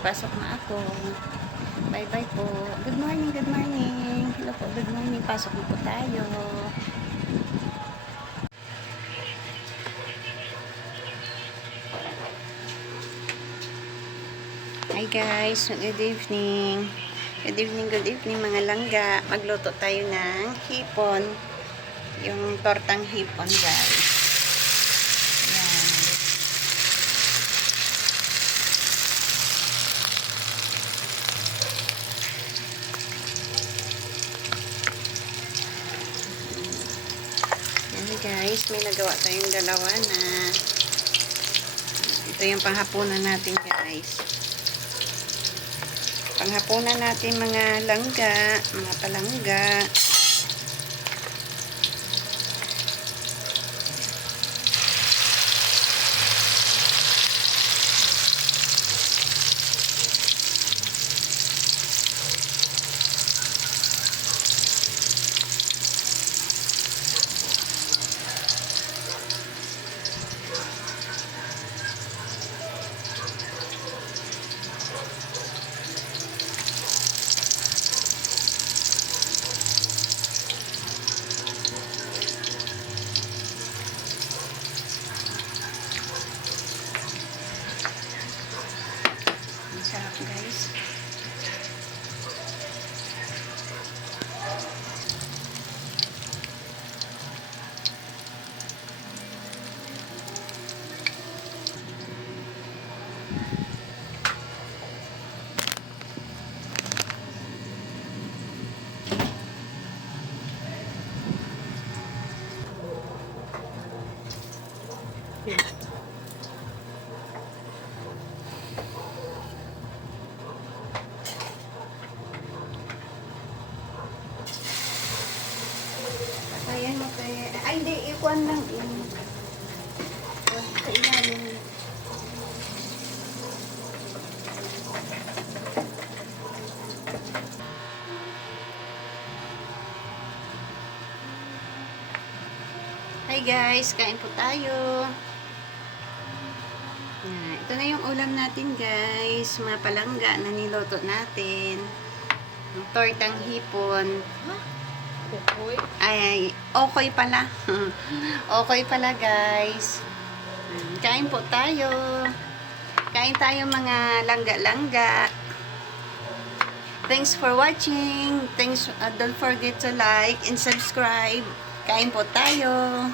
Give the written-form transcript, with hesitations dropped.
pasok na ako. Bye-bye po. Good morning, good morning. Hello po, good morning. Pasok na po tayo. Hi guys, good evening. Good evening mga langga. Magluto tayo ng hipon. Yung tortang hipon guys. Guys, may nagawa tayong dalawa na ito yung panghapunan natin guys. Panghapunan natin mga langga, mga palangga. Sarap guys. Ayan mo kaya. Ay, hindi. Ikuan lang. Sa ilalim. Hi guys, kain po tayo. Ito na yung ulam natin guys. Mga palangga na niloto natin. Ang tortang hipon. Okoy? Ay, okay pala. Okay pala guys. Kain po tayo. Kain tayo mga langga-langga. Thanks for watching. Don't forget to like and subscribe. Kain po tayo.